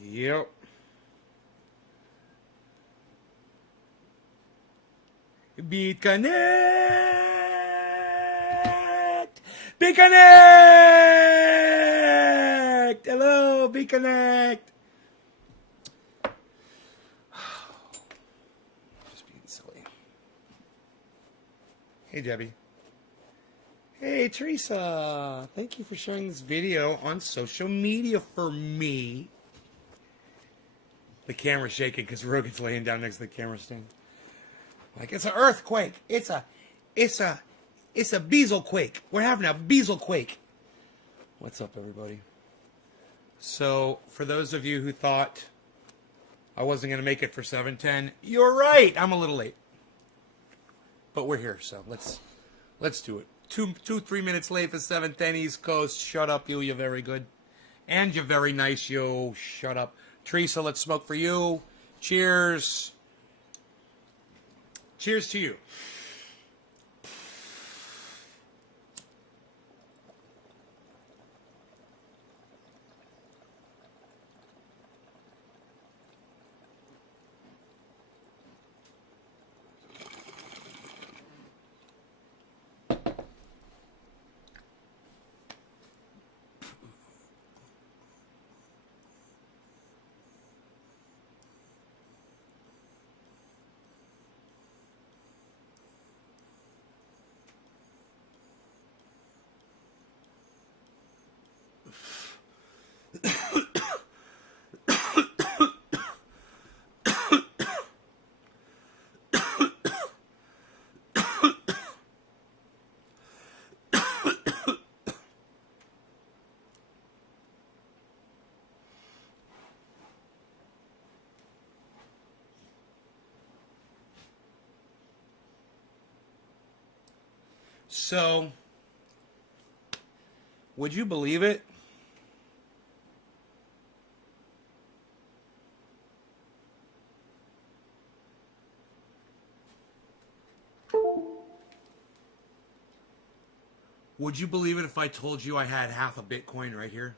Yep. BeatConnect! BeatConnect! Hello, BeatConnect! Just being silly. Hey, Debbie. Hey, Teresa. Thank you for sharing this video on social media for me. The camera's shaking because Rogan's laying down next to the camera stand. Like, it's an earthquake. It's a Beazelquake. We're having a Beazelquake. What's up, everybody? So, for those of you who thought I wasn't going to make it for 7:10, you're right. I'm a little late. But we're here, so let's do it. 3 minutes late for 7:10 East Coast. Shut up, you. You're very good. And you're very nice, you. Shut up. Teresa, let's smoke for you. Cheers. Cheers to you. So, would you believe it? Would you believe it if I told you I had half a Bitcoin right here?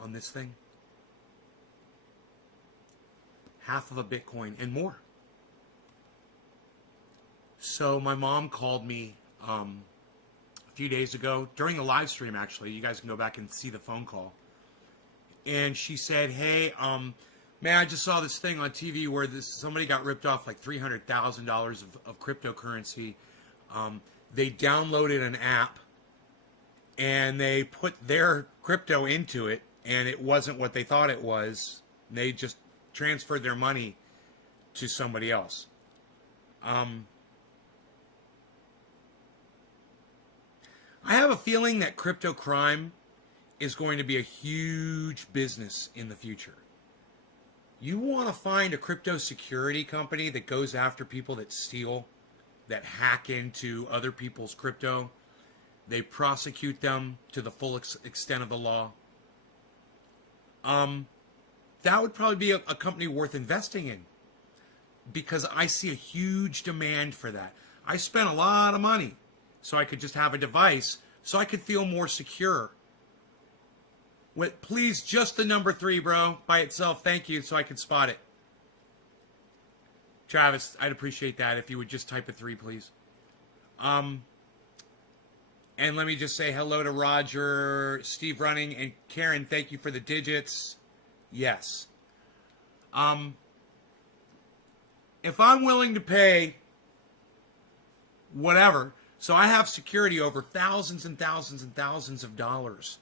On this thing? Half of a Bitcoin and more. So my mom called me a few days ago, during the live stream actually. You guys can go back and see the phone call. And she said, hey, man, I just saw this thing on TV where somebody got ripped off like $300,000 of cryptocurrency. They downloaded an app and they put their crypto into it, and it wasn't what they thought it was. They just transferred their money to somebody else. I have a feeling that crypto crime is going to be a huge business in the future. You want to find a crypto security company that goes after people that steal, that hack into other people's crypto. They prosecute them to the full extent of the law. That would probably be a company worth investing in, because I see a huge demand for that. I spent a lot of money so I could just have a device so I could feel more secure. Please, just the number 3, bro, by itself. Thank you, so I can spot it. Travis, I'd appreciate that if you would just type a 3, please. And let me just say hello to Roger, Steve Running, and Karen. Thank you for the digits. Yes. If I'm willing to pay whatever, so I have security over thousands and thousands and thousands of dollars,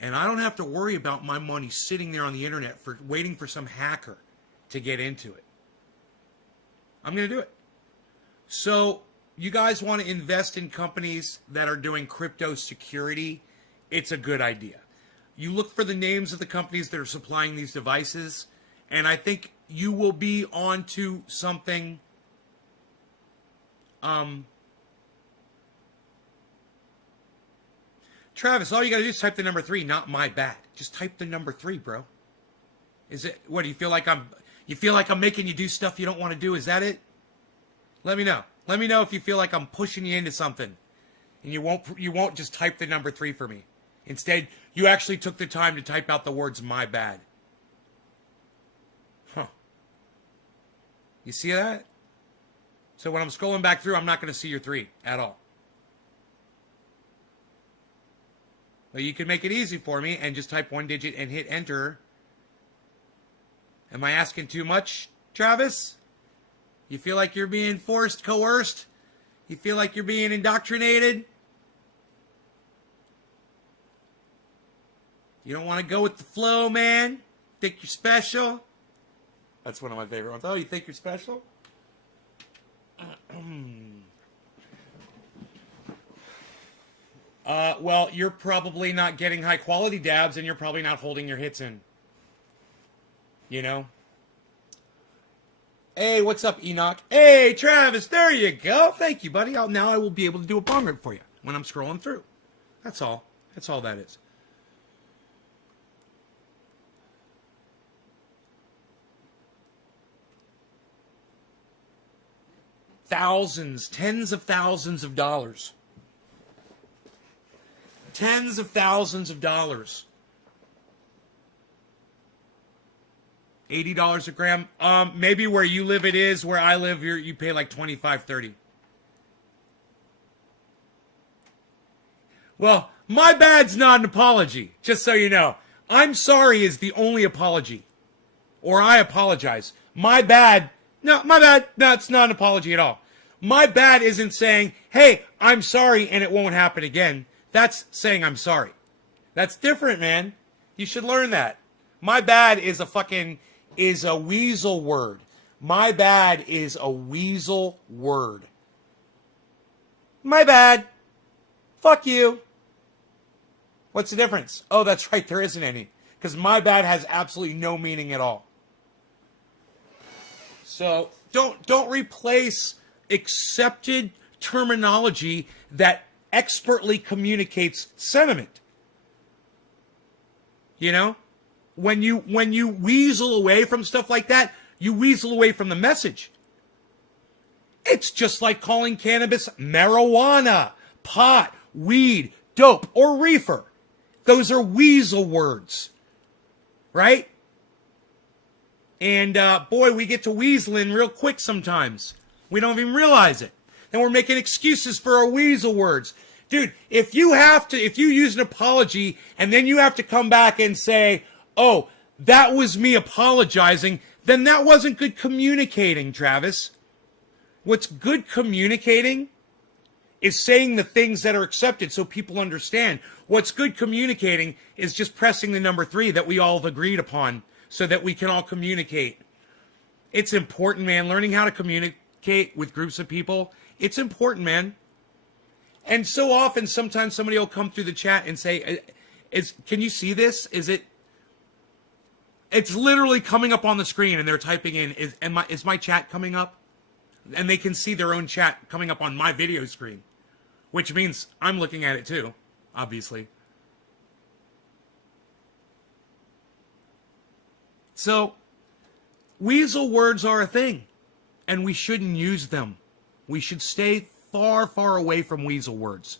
and I don't have to worry about my money sitting there on the internet waiting for some hacker to get into it, I'm going to do it. So you guys want to invest in companies that are doing crypto security? It's a good idea. You look for the names of the companies that are supplying these devices, and I think you will be onto something. Travis, all you got to do is type the number 3, not my bad. Just type the number 3, bro. Is it, what, do you feel like I'm making you do stuff you don't want to do? Is that it? Let me know. Let me know if you feel like I'm pushing you into something, and you won't just type the number 3 for me. Instead, you actually took the time to type out the words "my bad." Huh. You see that? So when I'm scrolling back through, I'm not going to see your 3 at all. But you can make it easy for me and just type 1 digit and hit enter. Am I asking too much, Travis? You feel like you're being forced, coerced? You feel like you're being indoctrinated? You don't want to go with the flow, man? Think you're special? That's one of my favorite ones. Oh, you think you're special? Well, you're probably not getting high quality dabs, and you're probably not holding your hits in. You know? Hey, what's up, Enoch? Hey, Travis, there you go. Thank you, buddy. Now I will be able to do a bong rip for you when I'm scrolling through. That's all. That's all that is. Thousands, tens of thousands of dollars. Tens of thousands of dollars. $80 a gram. Maybe where you live it is. Where I live, you pay like $25, $30. Well, my bad's not an apology, just so you know. I'm sorry is the only apology. Or I apologize. My bad. No, my bad. No, it's not an apology at all. My bad isn't saying, hey, I'm sorry and it won't happen again. That's saying I'm sorry. That's different, man. You should learn that. My bad is a weasel word. My bad is a weasel word. My bad. Fuck you. What's the difference? Oh, that's right, there isn't any. Because my bad has absolutely no meaning at all. So don't replace accepted terminology that expertly communicates sentiment. You know? When you weasel away from stuff like that, you weasel away from the message. It's just like calling cannabis marijuana, pot, weed, dope, or reefer. Those are weasel words. Right? And boy, we get to weaseling real quick sometimes. We don't even realize it. Then we're making excuses for our weasel words. Dude, if you use an apology and then you have to come back and say, oh, that was me apologizing, then that wasn't good communicating, Travis. What's good communicating is saying the things that are accepted so people understand. What's good communicating is just pressing the number 3 that we all have agreed upon so that we can all communicate. It's important, man. Learning how to communicate with groups of people, it's important, man. And so often, sometimes somebody will come through the chat and say, can you see this? It's literally coming up on the screen and they're typing in, is my chat coming up? And they can see their own chat coming up on my video screen, which means I'm looking at it too, obviously. So, weasel words are a thing, and we shouldn't use them. We should stay far, far away from weasel words.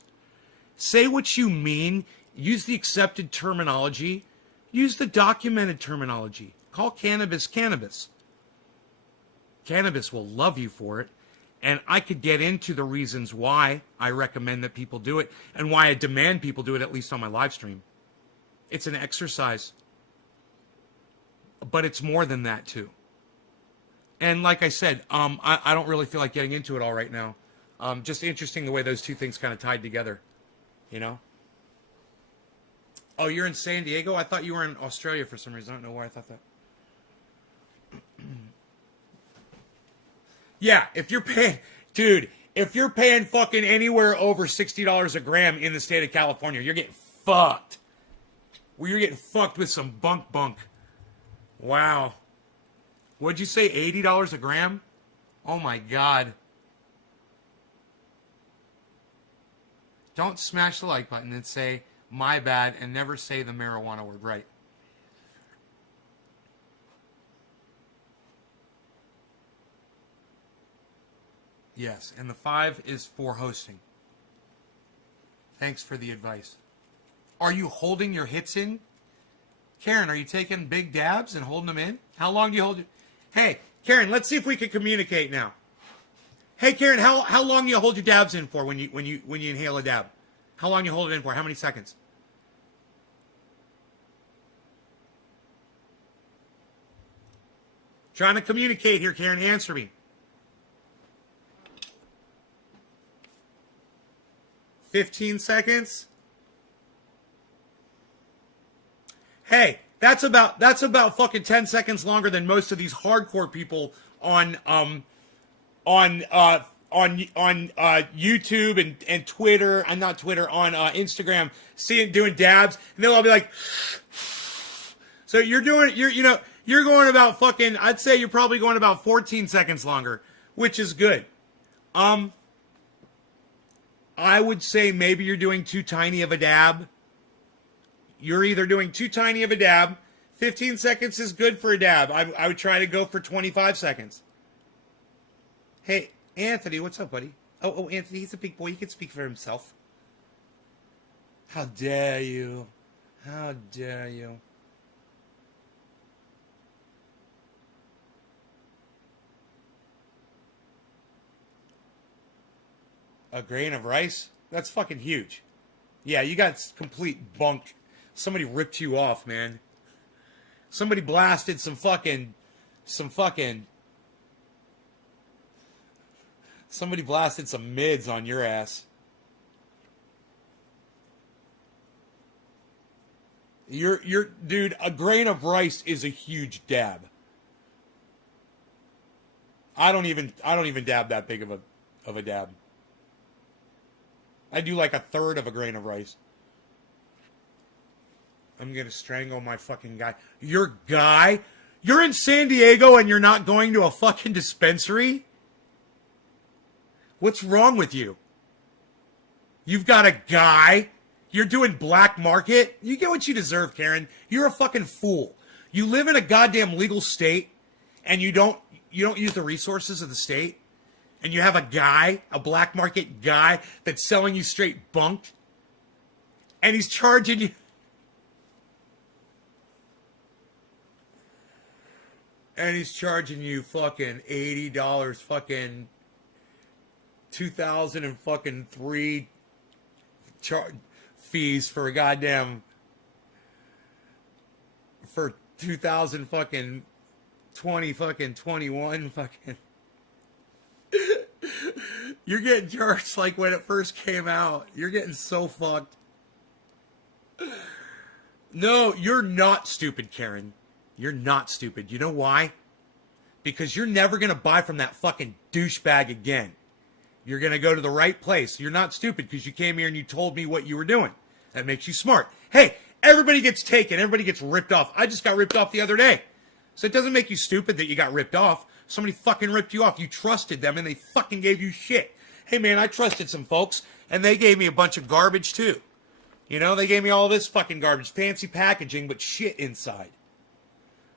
Say what you mean. Use the accepted terminology. Use the documented terminology. Call cannabis cannabis. Cannabis will love you for it. And I could get into the reasons why I recommend that people do it and why I demand people do it, at least on my live stream. It's an exercise. But it's more than that, too. And like I said, I don't really feel like getting into it all right now. Just interesting the way those two things kind of tied together, you know? Oh, you're in San Diego? I thought you were in Australia for some reason. I don't know why I thought that. Yeah, if you're paying... Dude, if you're paying fucking anywhere over $60 a gram in the state of California, you're getting fucked. Well, you're getting fucked with some bunk. Wow. What'd you say, $80 a gram? Oh my God. Don't smash the like button and say, my bad, and never say the marijuana word, right? Yes, and the 5 is for hosting. Thanks for the advice. Are you holding your hits in? Karen, are you taking big dabs and holding them in? How long do you hold it? Hey, Karen, let's see if we can communicate now. Hey, Karen, how long do you hold your dabs in for when you inhale a dab? How long do you hold it in for? How many seconds? Trying to communicate here, Karen. Answer me. 15 seconds. Hey, that's about fucking 10 seconds longer than most of these hardcore people on YouTube and Twitter, and not Twitter, on Instagram, doing dabs, and they'll all be like. So you're going about fucking. I'd say you're probably going about 14 seconds longer, which is good. I would say maybe you're doing too tiny of a dab. You're either doing too tiny of a dab. 15 seconds is good for a dab. I would try to go for 25 seconds. Hey, Anthony, what's up, buddy? Oh, Anthony, he's a big boy. He can speak for himself. How dare you? How dare you? A grain of rice? That's fucking huge. Yeah, you got complete bunk. Somebody ripped you off, man. Somebody blasted some fucking. Somebody blasted some mids on your ass. Dude, a grain of rice is a huge dab. I don't even dab that big of a dab. I do like a third of a grain of rice. I'm going to strangle my fucking guy. Your guy? You're in San Diego and you're not going to a fucking dispensary? What's wrong with you? You've got a guy? You're doing black market? You get what you deserve, Karen. You're a fucking fool. You live in a goddamn legal state and you don't use the resources of the state? And you have a guy, a black market guy, that's selling you straight bunk, and he's charging you. And he's charging you fucking $80, fucking 2003 fees for a goddamn, for 2000 fucking 20 fucking 21 fucking. You're getting charged like when it first came out. You're getting so fucked. No, you're not stupid, Karen. You're not stupid. You know why? Because you're never going to buy from that fucking douchebag again. You're going to go to the right place. You're not stupid because you came here and you told me what you were doing. That makes you smart. Hey, everybody gets taken. Everybody gets ripped off. I just got ripped off the other day. So it doesn't make you stupid that you got ripped off. Somebody fucking ripped you off. You trusted them and they fucking gave you shit. Hey man, I trusted some folks and they gave me a bunch of garbage too. You know, they gave me all this fucking garbage. Fancy packaging, but shit inside.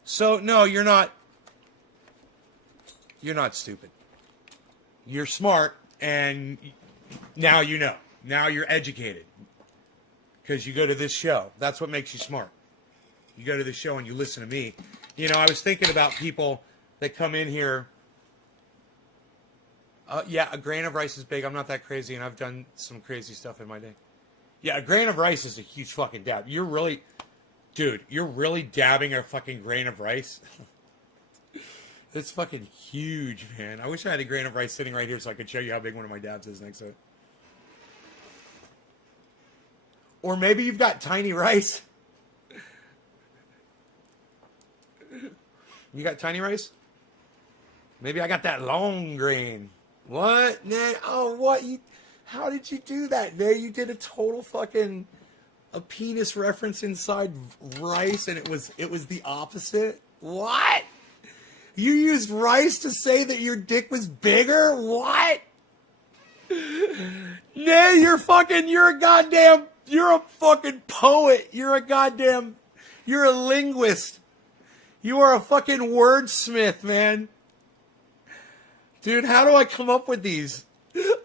So no, you're not stupid. You're smart and now you know. Now you're educated. Because you go to this show. That's what makes you smart. You go to the show and you listen to me. You know, I was thinking about people that come in here. Yeah, a grain of rice is big. I'm not that crazy, and I've done some crazy stuff in my day. Yeah, a grain of rice is a huge fucking dab. You're really dabbing a fucking grain of rice? That's fucking huge, man. I wish I had a grain of rice sitting right here so I could show you how big one of my dabs is next to it. Or maybe you've got tiny rice. You got tiny rice? Maybe I got that long grain. What? Nah. Oh, what? How did you do that, man? You did a total fucking a penis reference inside rice, and it was the opposite. What? You used rice to say that your dick was bigger? What? Nah, you're a fucking poet. You're a linguist. You are a fucking wordsmith, man. Dude, how do I come up with these?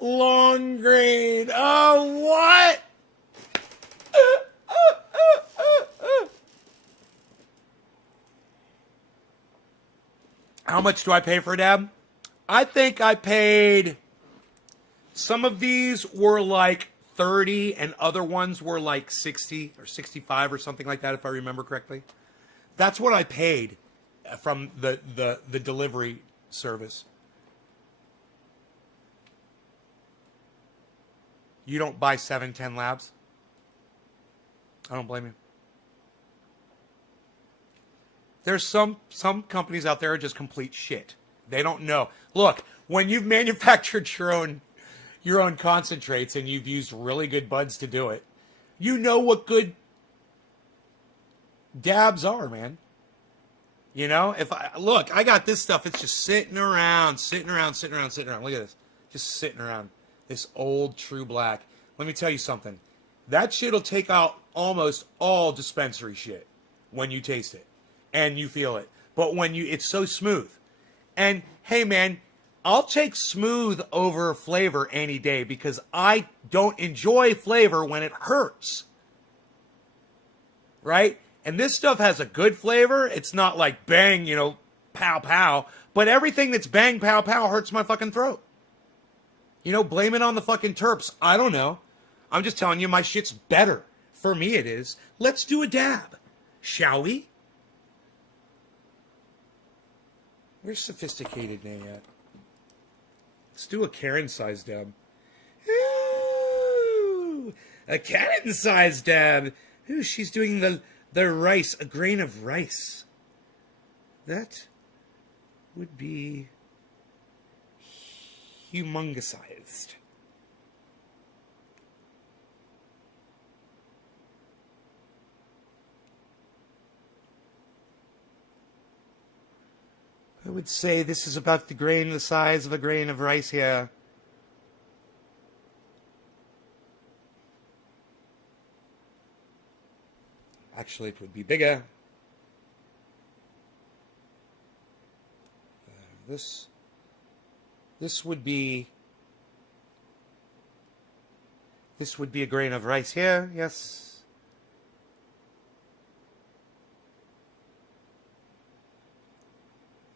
Long grain. Oh, what? How much do I pay for a dab? I think I paid... Some of these were like 30 and other ones were like 60 or 65 or something like that, if I remember correctly. That's what I paid from the delivery service. You don't buy 710 Labs? I don't blame you. There's some companies out there are just complete shit. They don't know. Look, when you've manufactured your own concentrates and you've used really good buds to do it, you know what good dabs are, man. You know, I got this stuff. It's just sitting around. Look at this. Just sitting around. This old True Black. Let me tell you something. That shit will take out almost all dispensary shit when you taste it and you feel it. But it's so smooth. And hey, man, I'll take smooth over flavor any day because I don't enjoy flavor when it hurts. Right? And this stuff has a good flavor. It's not like bang, pow, pow. But everything that's bang, pow, pow hurts my fucking throat. Blame it on the fucking terps. I don't know. I'm just telling you, my shit's better. For me, it is. Let's do a dab. Shall we? Where's Sophisticated Nay at? Let's do a Karen-sized dab. Ooh, a Karen-sized dab. Ooh, she's doing the rice, a grain of rice. That would be humongous-sized. I would say this is about the size of a grain of rice here. Actually, it would be bigger. This would be a grain of rice here, yes.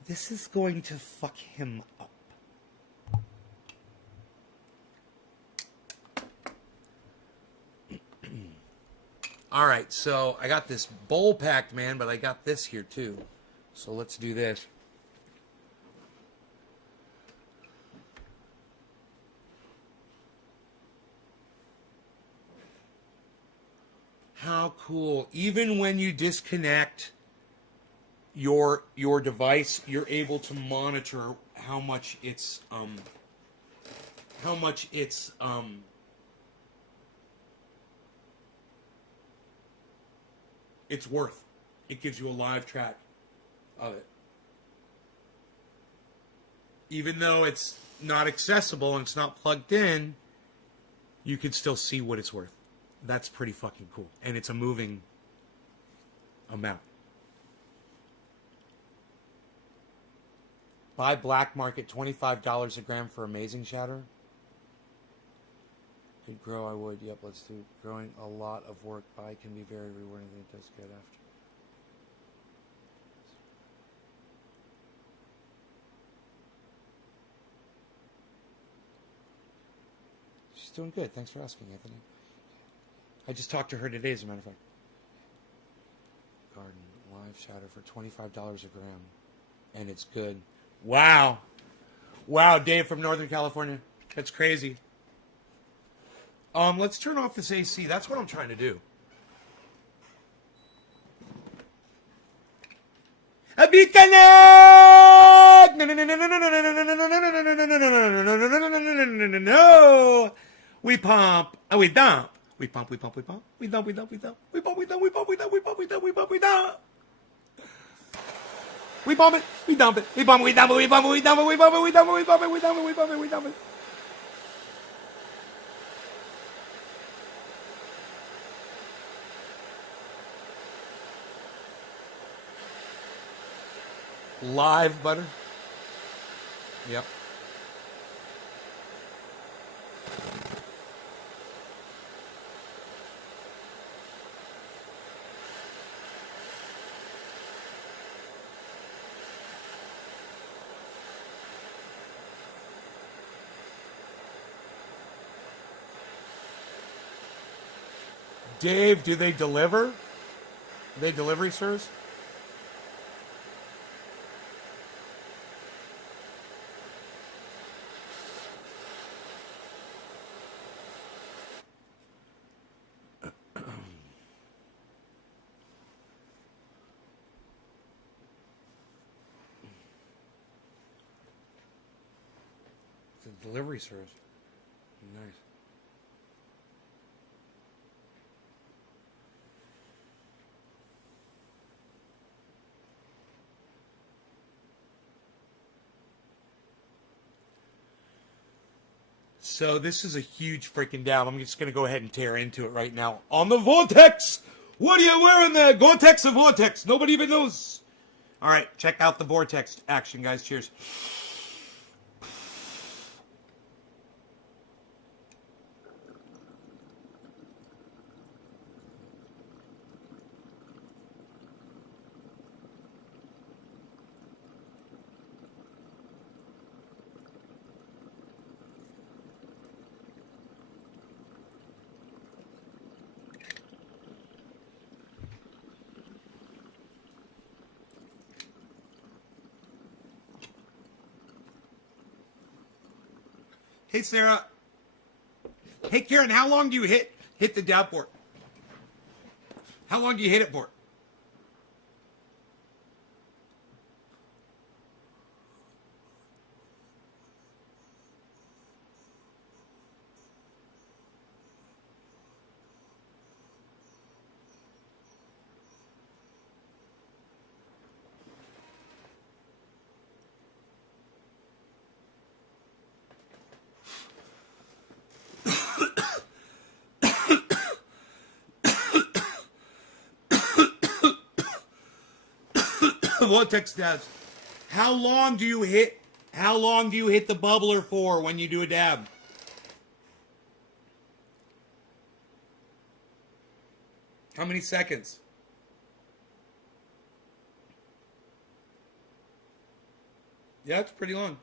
This is going to fuck him up. All right, so I got this bowl packed, man, but I got this here too. So let's do this. How cool. Even when you disconnect your device, you're able to monitor how much it's worth. It gives you a live track of it. Even though it's not accessible and it's not plugged in, you can still see what it's worth. That's pretty fucking cool. And it's a moving amount. Buy black market $25 a gram for amazing shatter. Could grow, I would. Yep, let's do it. Growing a lot of work by can be very rewarding. It does good after. She's doing good. Thanks for asking, Anthony. I just talked to her today, as a matter of fact. Garden live shatter for $25 a gram, and it's good. Wow. Wow, Dave from Northern California. That's crazy. Let's turn off this AC. That's what I'm trying to do. No. We pump. We dump. We pump. We dump. We dump. We dump. We dump. We dump. We pump. We dump. We pump. We dump. We pump. We dump. We pump. We dump. We bump it, we dump it, we bump it, we dump it, we bump it, we dump it, we bump it, we dump it, we bump it, we dump it, we bump it, we dump it. Live butter. Yep. Dave, do they deliver? Are they delivery service? It's a delivery service. Nice. So this is a huge freaking dab. I'm just going to go ahead and tear into it right now. On the Vortex! What are you wearing there? Gore-Tex or Vortex? Nobody even knows. All right, check out the Vortex action, guys. Cheers. Hey, Sarah. Hey, Karen, how long do you hit the dab for? How long do you hit it for? Vortex dabs. How long do you hit the bubbler for when you do a dab? How many seconds? Yeah, it's pretty long.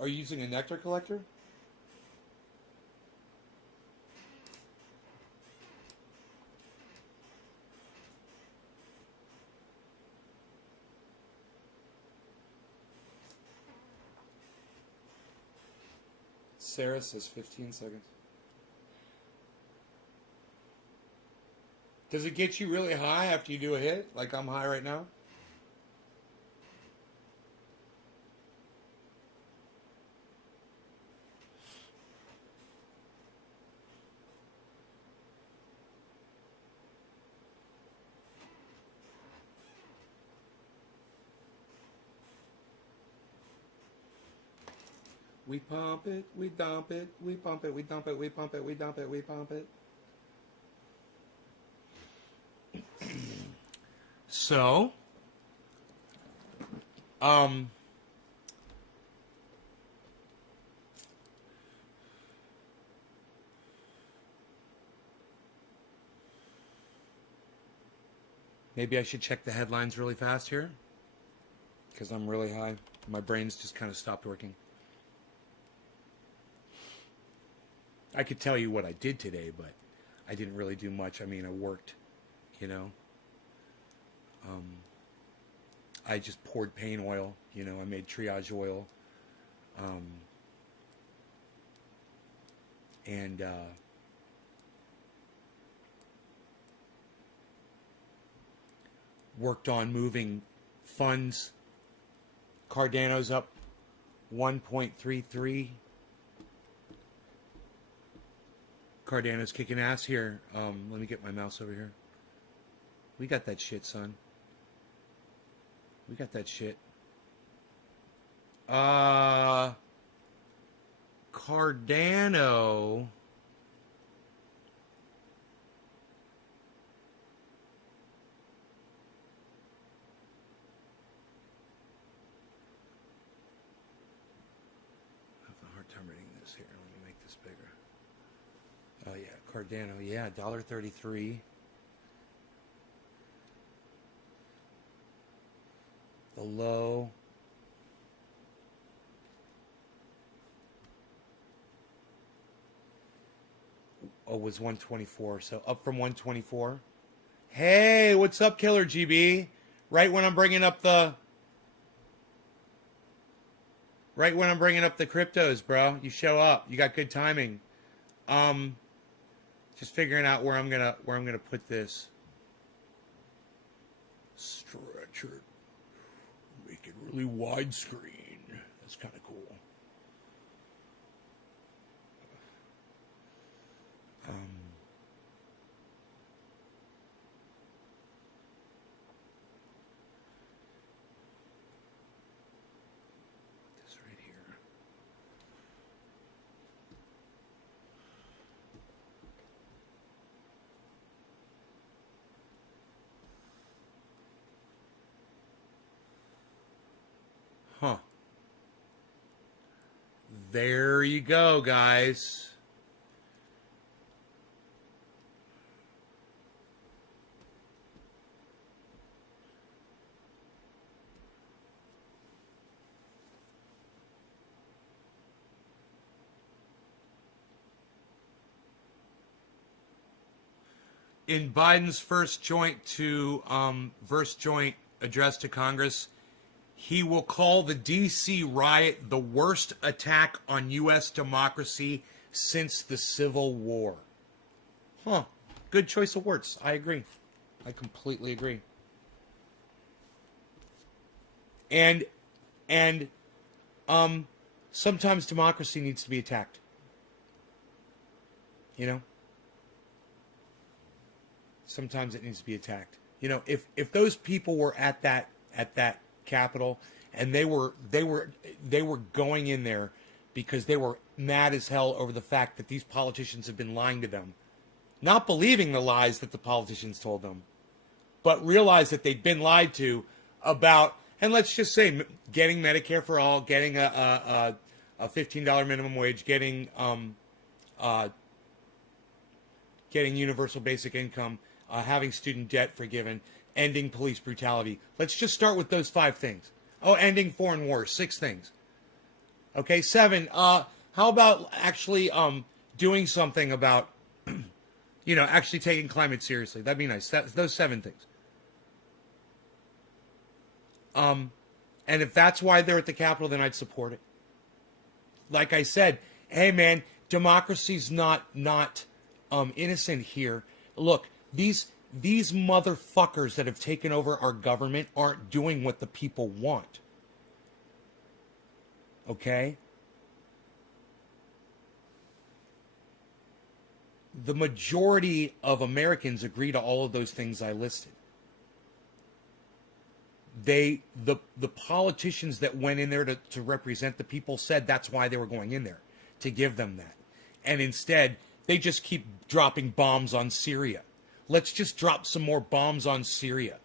Are you using a nectar collector? Sarah says 15 seconds. Does it get you really high after you do a hit? Like I'm high right now? We pump it, we dump it, we pump it, we dump it, we pump it, we dump it, we pump it. So, maybe I should check the headlines really fast here because I'm really high. My brain's just kind of stopped working. I could tell you what I did today, but I didn't really do much. I mean, I worked, you know. I just poured pain oil, you know. I made triage oil, and worked on moving funds. Cardano's up 1.33. Cardano's kicking ass here. Let me get my mouse over here. We got that shit, son. We got that shit. Cardano tell you. Cardano, yeah, $1.33. The low. Oh, was 124. So up from 124. Hey, what's up, Killer GB? Right when I'm bringing up the cryptos, bro. You show up. You got good timing. Just figuring out where I'm gonna put this. Stretch it. Make it really widescreen. That's kind of cool. This right here. Huh. There you go, guys. In Biden's first joint address to Congress, he will call the D.C. riot the worst attack on U.S. democracy since the Civil War. Huh. Good choice of words. I agree. I completely agree. And sometimes democracy needs to be attacked. You know? Sometimes it needs to be attacked. You know, if those people were at that Capitol and they were going in there because they were mad as hell over the fact that these politicians have been lying to them, not believing the lies that the politicians told them, but realize that they'd been lied to about, and let's just say getting Medicare for all, getting a $15 minimum wage, getting universal basic income, having student debt forgiven, ending police brutality. Let's just start with those 5 things. Oh, ending foreign wars, 6 things. Okay, 7. How about actually doing something about, actually taking climate seriously? That'd be nice. Those 7 things. And if that's why they're at the Capitol, then I'd support it. Like I said, hey man, democracy's not innocent here. Look, these motherfuckers that have taken over our government aren't doing what the people want. Okay? The majority of Americans agree to all of those things I listed. The politicians that went in there to represent the people said that's why they were going in there, to give them that. And instead, they just keep dropping bombs on Syria. Let's just drop some more bombs on Syria.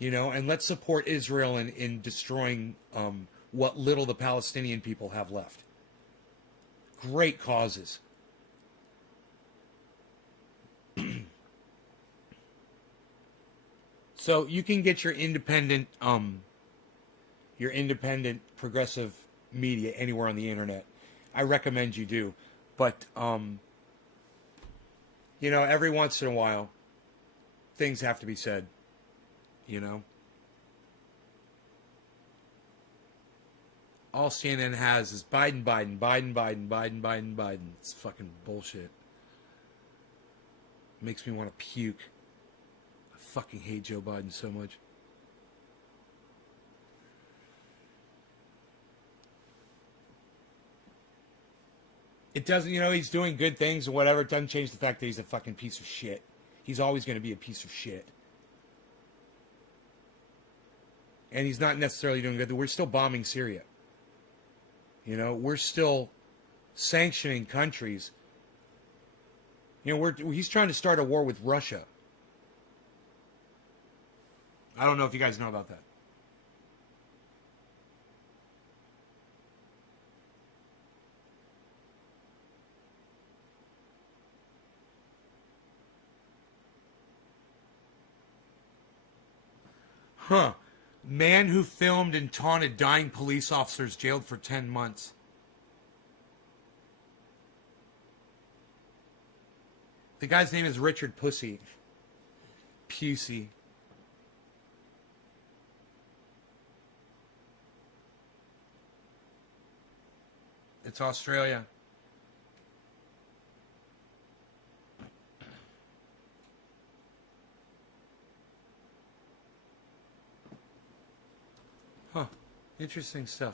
And let's support Israel in destroying what little the Palestinian people have left. Great causes. So you can get your independent progressive media anywhere on the internet. I recommend you do. But, every once in a while, things have to be said, All CNN has is Biden. It's fucking bullshit. It makes me want to puke. I fucking hate Joe Biden so much. It doesn't, he's doing good things or whatever. It doesn't change the fact that he's a fucking piece of shit. He's always going to be a piece of shit. And he's not necessarily doing good. We're still bombing Syria. We're still sanctioning countries. He's trying to start a war with Russia. I don't know if you guys know about that. Huh. Man who filmed and taunted dying police officers jailed for 10 months. The guy's name is Richard Pussy. Pusey. It's Australia. Huh. Interesting stuff.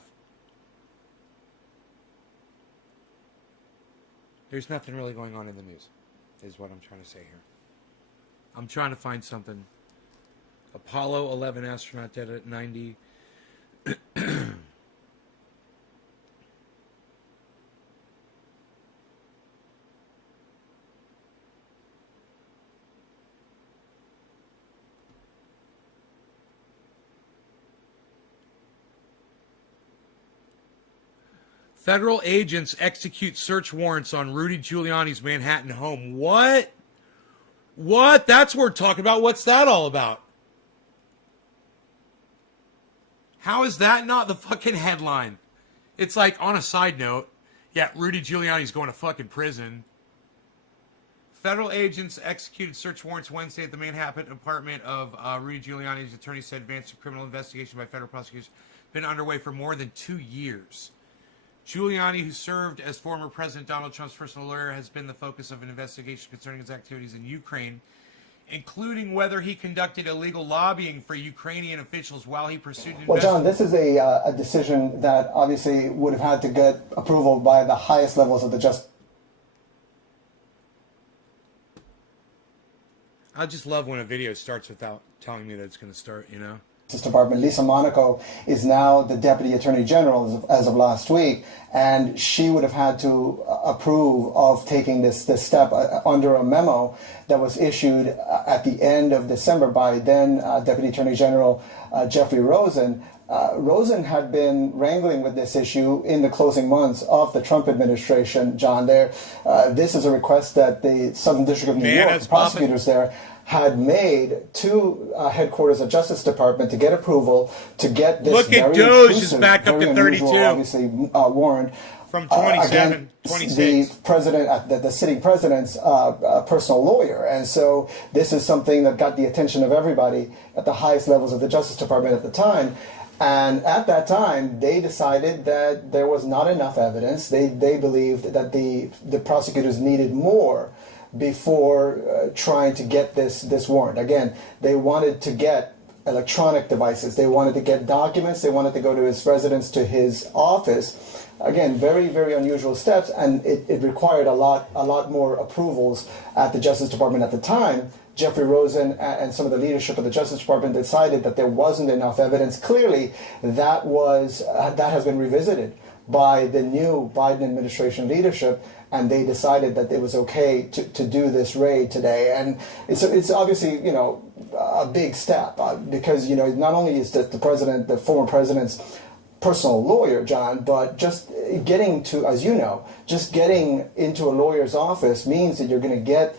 There's nothing really going on in the news, is what I'm trying to say here. I'm trying to find something. Apollo 11 astronaut dead at 90. Federal agents execute search warrants on Rudy Giuliani's Manhattan home. What? What? That's what we're talking about. What's that all about? How is that not the fucking headline? It's like, on a side note, yeah, Rudy Giuliani's going to fucking prison. Federal agents executed search warrants Wednesday at the Manhattan apartment of Rudy Giuliani's attorney said advanced criminal investigation by federal prosecutors been underway for more than 2 years. Giuliani, who served as former President Donald Trump's personal lawyer, has been the focus of an investigation concerning his activities in Ukraine, including whether he conducted illegal lobbying for Ukrainian officials while he pursued an Well, John, this is a decision that obviously would have had to get approval by the highest levels of the justice. I just love when a video starts without telling me that it's going to start, you know? Department. Lisa Monaco is now the Deputy Attorney General as of last week, and she would have had to approve of taking this step under a memo that was issued at the end of December by then Deputy Attorney General Jeffrey Rosen. Rosen had been wrangling with this issue in the closing months of the Trump administration, John. This is a request that the Southern District of New York, the prosecutors there, had made to headquarters of Justice Department to get approval to get this Look at Doge is back up to 32. Obviously, warrant from 27, 26. The president, the sitting president's personal lawyer, and so this is something that got the attention of everybody at the highest levels of the Justice Department at the time. And at that time, they decided that there was not enough evidence. They believed that the prosecutors needed more before trying to get this warrant. Again, they wanted to get electronic devices. They wanted to get documents. They wanted to go to his residence, to his office. Again, very, very unusual steps, and it required a lot more approvals at the Justice Department at the time. Jeffrey Rosen and some of the leadership of the Justice Department decided that there wasn't enough evidence. Clearly, that has been revisited by the new Biden administration leadership, and they decided that it was okay to do this raid today. And it's obviously, you know, a big step because, you know, not only is the former president's personal lawyer, John, but just getting to, as you know, just getting into a lawyer's office means that you're going to get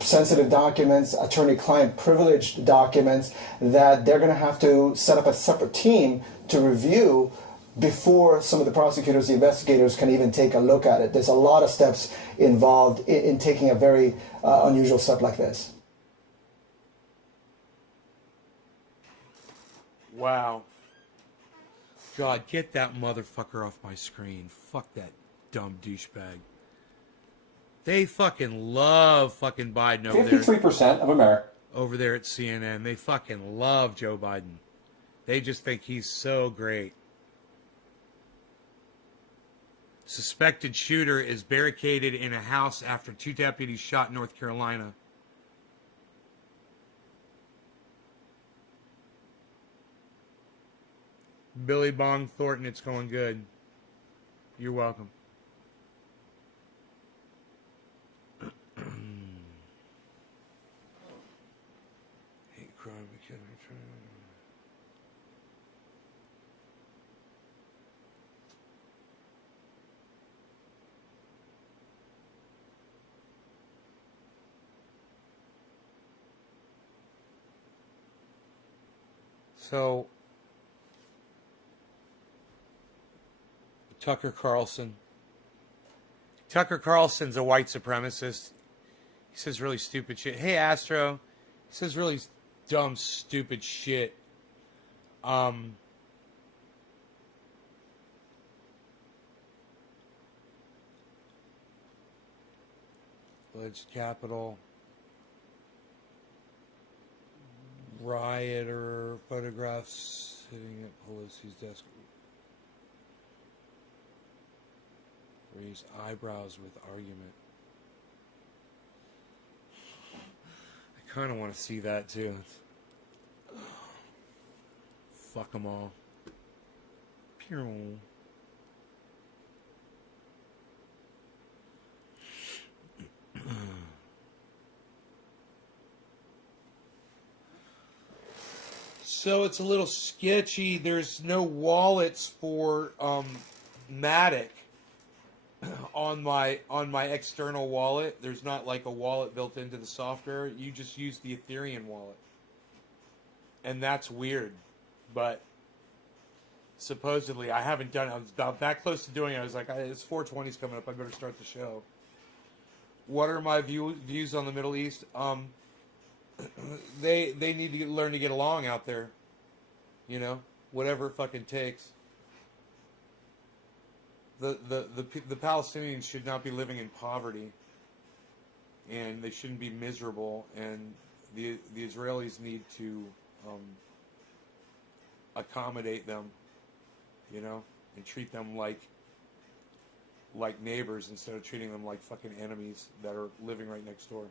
sensitive documents, attorney-client privileged documents that they're going to have to set up a separate team to review before some of the prosecutors, the investigators can even take a look at it. There's a lot of steps involved in taking a very unusual step like this. Wow. God, get that motherfucker off my screen. Fuck that dumb douchebag. They fucking love fucking Biden over 53% of America. Over there at CNN. They fucking love Joe Biden. They just think he's so great. Suspected shooter is barricaded in a house after 2 deputies shot in North Carolina. Billy Bong Thornton, it's going good. You're welcome. Hate crime, So, Tucker Carlson. Tucker Carlson's a white supremacist. He says really stupid shit. Hey, Astro. He says really dumb, stupid shit. Alleged Capitol. Rioter photographs sitting at Pelosi's desk. Raise eyebrows with argument. I kind of want to see that too. Fuck them all. Pew. So it's a little sketchy. There's no wallets for Matic on my external wallet. There's not like a wallet built into the software. You just use the Ethereum wallet. And that's weird. But supposedly I haven't done it. I was about that close to doing it. I was like, it's 420's coming up. I better start the show. What are my views on the Middle East? They need to learn to get along out there. You know, whatever it fucking takes. The Palestinians should not be living in poverty, and they shouldn't be miserable. And the Israelis need to accommodate them, you know, and treat them like neighbors instead of treating them like fucking enemies that are living right next door.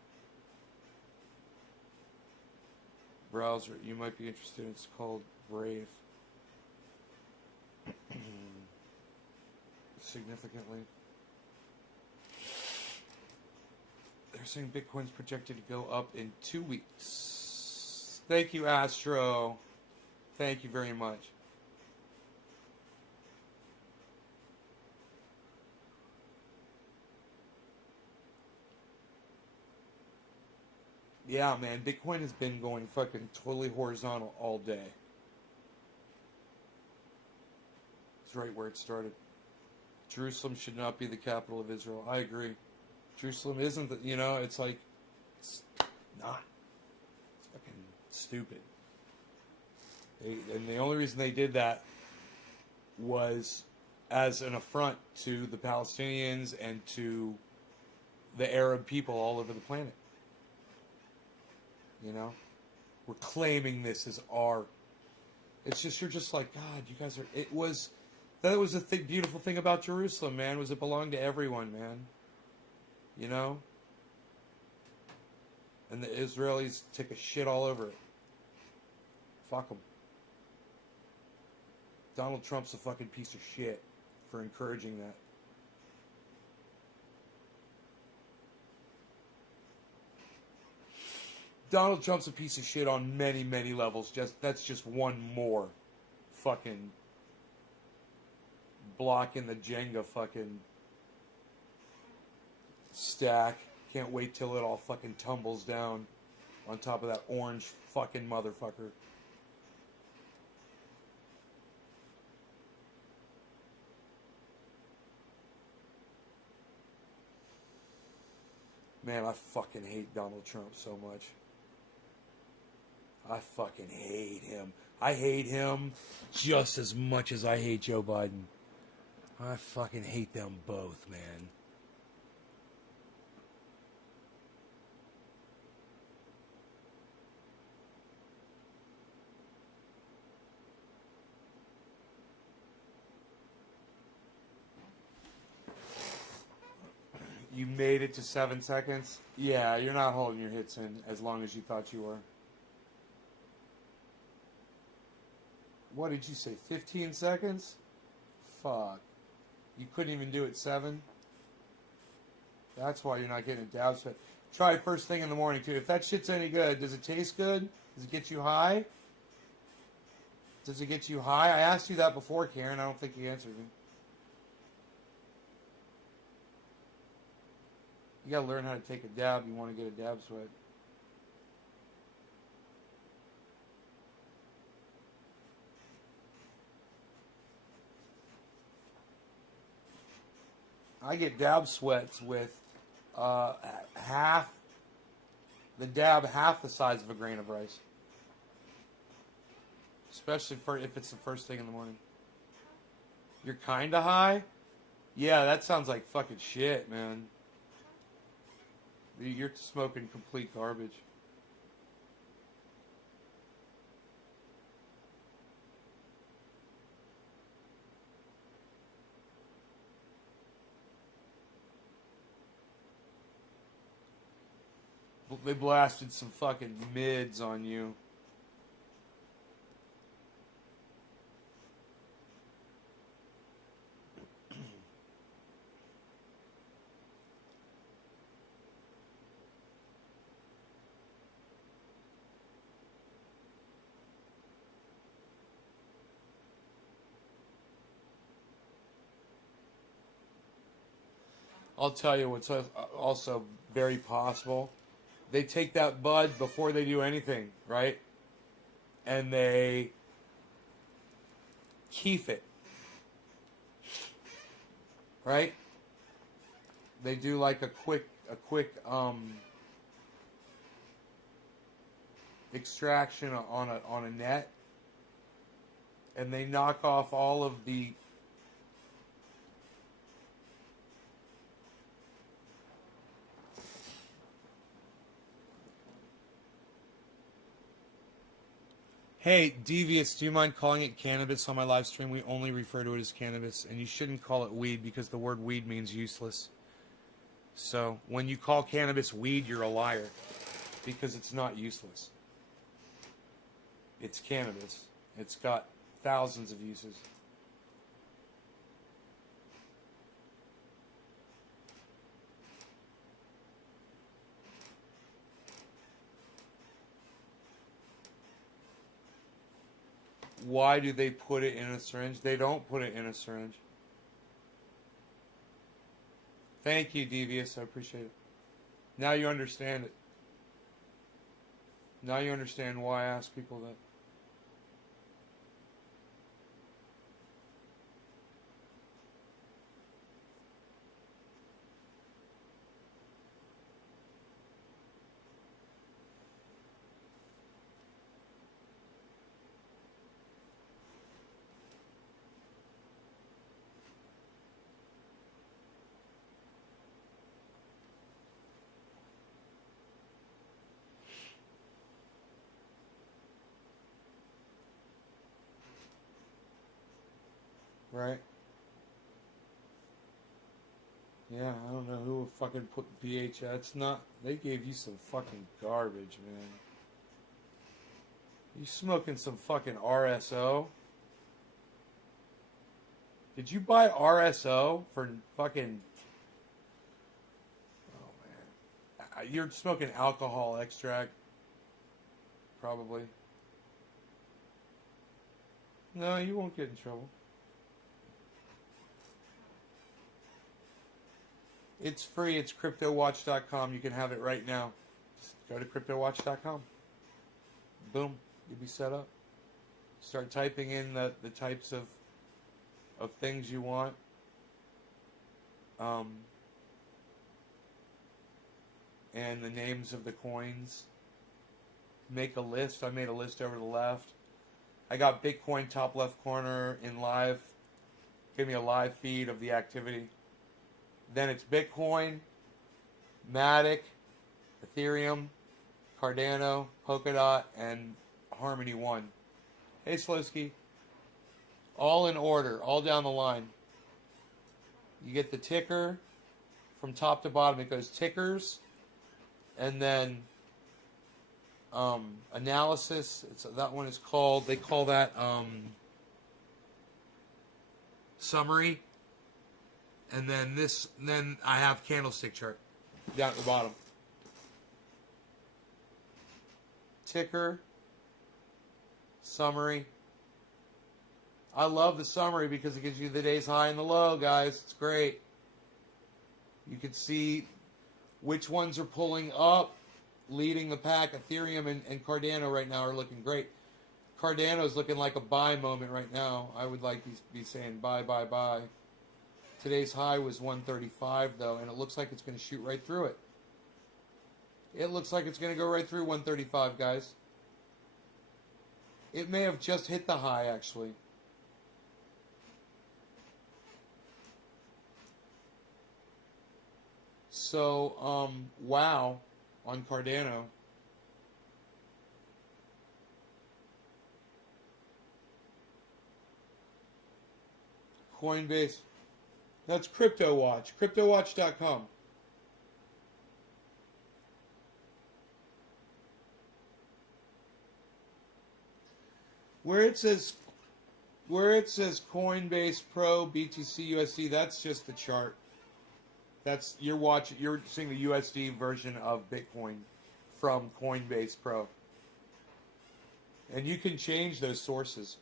Browser, you might be interested. It's called Brave. Significantly. They're saying Bitcoin's projected to go up in 2 weeks. Thank you, Astro. Thank you very much. Yeah, man, Bitcoin has been going fucking totally horizontal all day. It's right where it started. Jerusalem should not be the capital of Israel. I agree. Jerusalem isn't, you know, it's like, it's not. It's fucking stupid. And the only reason they did that was as an affront to the Palestinians and to the Arab people all over the planet. You know? We're claiming this as our... It's just, you're just like, God, you guys are... That was the beautiful thing about Jerusalem, man, was it belonged to everyone, man. You know? And the Israelis take a shit all over it. Fuck them. Donald Trump's a fucking piece of shit for encouraging that. Donald Trump's a piece of shit on many, many levels. That's just one more fucking block in the Jenga fucking stack. Can't wait till it all fucking tumbles down on top of that orange fucking motherfucker. Man, I fucking hate Donald Trump so much. I fucking hate him. I hate him just as much as I hate Joe Biden. I fucking hate them both, man. You made it to 7 seconds? Yeah, you're not holding your hits in as long as you thought you were. What did you say, 15 seconds? Fuck. You couldn't even do it 7? That's why you're not getting a dab sweat. Try first thing in the morning, too. If that shit's any good, does it taste good? Does it get you high? Does it get you high? I asked you that before, Karen. I don't think you answered me. You gotta learn how to take a dab. You want to get a dab sweat. I get dab sweats with half the dab, half the size of a grain of rice. Especially for if it's the first thing in the morning. You're kinda high? Yeah, that sounds like fucking shit, man. You're smoking complete garbage. They blasted some fucking mids on you. I'll tell you what's also very possible. They take that bud before they do anything, right? And they keef it, right? They do like a quick extraction on a net, and they knock off all of the Hey, Devious, do you mind calling it cannabis on my live stream? We only refer to it as cannabis, and you shouldn't call it weed because the word weed means useless. So, when you call cannabis weed, you're a liar because it's not useless. It's cannabis. It's got thousands of uses. Why do they put it in a syringe? They don't put it in a syringe. Thank you, Devious. I appreciate it. Now you understand it. Now you understand why I ask people that. Right? Yeah, I don't know who fucking put BH. It's not. They gave you some fucking garbage, man. You smoking some fucking RSO? Did you buy RSO for fucking? Oh man, you're smoking alcohol extract, probably. No, you won't get in trouble. It's free. It's CryptoWatch.com. You can have it right now. Just go to CryptoWatch.com. Boom. You'll be set up. Start typing in the types of things you want. And the names of the coins. Make a list. I made a list over to the left. I got Bitcoin top left corner in live. Give me a live feed of the activity. Then it's Bitcoin, Matic, Ethereum, Cardano, Polkadot, and Harmony One. Hey, Slowski. All in order, all down the line. You get the ticker from top to bottom. It goes tickers, and then analysis. That one is called. They call that summary. And then I have candlestick chart down at the bottom. Ticker, summary. I love the summary because it gives you the day's high and the low, guys. It's great. You can see which ones are pulling up, leading the pack. Ethereum and Cardano right now are looking great. Cardano is looking like a buy moment right now. I would like to be saying buy, buy, buy. Today's high was 135 though, and it looks like it's going to shoot right through it. It looks like it's going to go right through 135, guys. It may have just hit the high, actually. So, wow on Cardano. Coinbase. That's CryptoWatch. CryptoWatch.com. Where it says Coinbase Pro BTC USD, that's just the chart. That's you're seeing the USD version of Bitcoin from Coinbase Pro. And you can change those sources.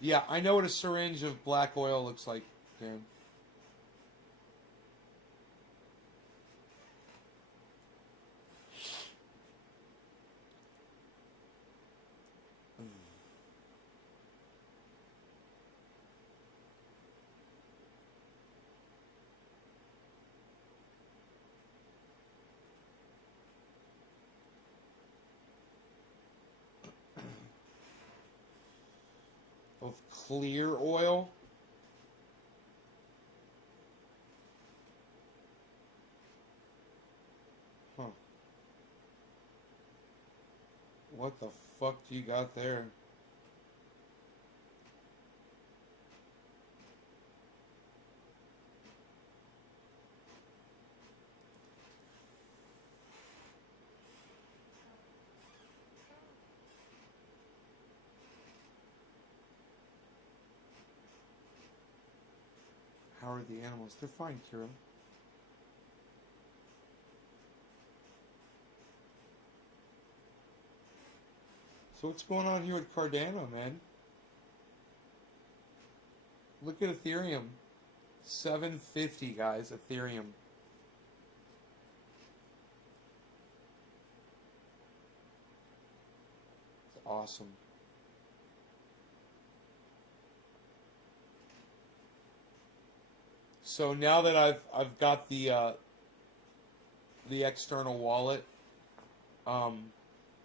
Yeah, I know what a syringe of black oil looks like, Dan. Of clear oil. Huh. What the fuck do you got there? How are the animals? They're fine, Kira. So what's going on here with Cardano, man? Look at Ethereum. 750, guys, Ethereum. It's awesome. So now that I've got the external wallet,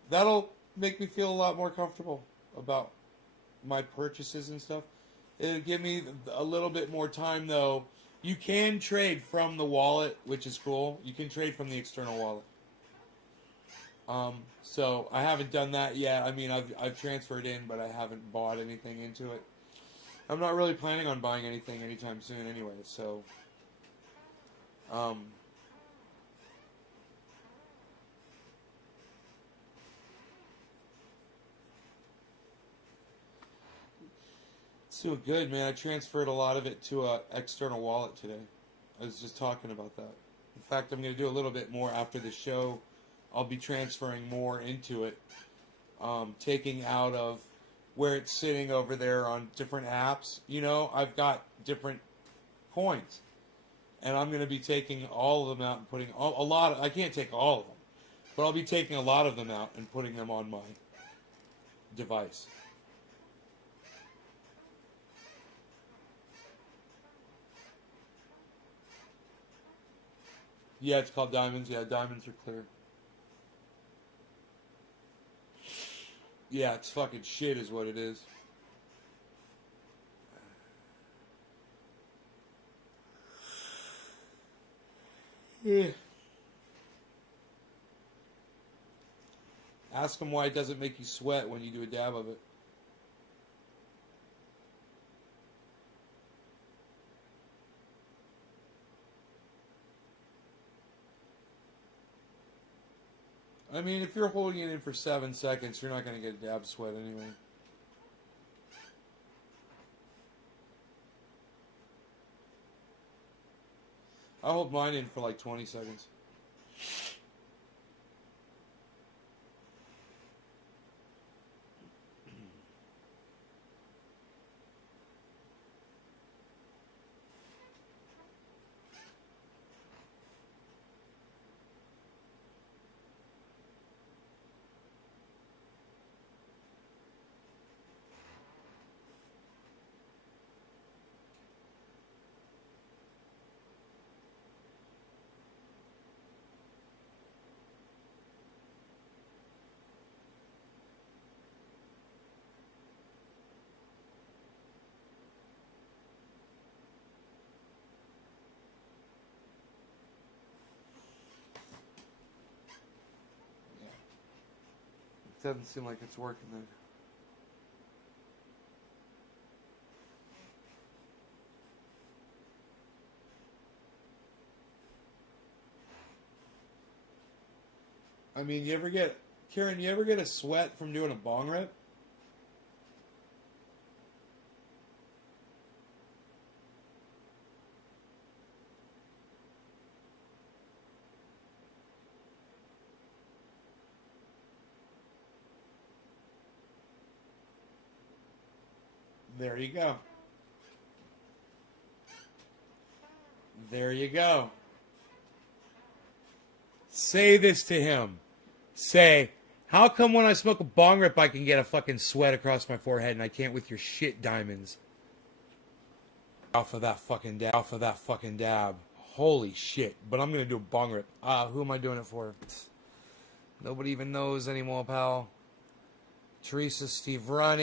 that'll make me feel a lot more comfortable about my purchases and stuff. It'll give me a little bit more time though. You can trade from the wallet, which is cool. You can trade from the external wallet. So I haven't done that yet. I mean, I've transferred in, but I haven't bought anything into it. I'm not really planning on buying anything anytime soon anyway, so it's doing good, man. I transferred a lot of it to a external wallet today. I was just talking about that. In fact, I'm going to do a little bit more after the show. I'll be transferring more into it, taking out of where it's sitting over there on different apps. You know, I've got different coins, and I'm going to be taking all of them out and putting a lot. I can't take all of them, but I'll be taking a lot of them out and putting them on my device. Yeah, it's called diamonds. Yeah, diamonds are clear. Yeah, it's fucking shit is what it is. Yeah. Ask them why it doesn't make you sweat when you do a dab of it. I mean, if you're holding it in for 7 seconds, you're not going to get a dab sweat anyway. I hold mine in for like 20 seconds. Doesn't seem like it's working then. I mean, Karen, you ever get a sweat from doing a bong rip? There you go. There you go. Say this to him. Say, how come when I smoke a bong rip I can get a fucking sweat across my forehead and I can't with your shit diamonds? Off of that fucking dab. Holy shit. But I'm gonna do a bong rip. Who am I doing it for? Nobody even knows anymore, pal. Teresa, Steve Ronnie.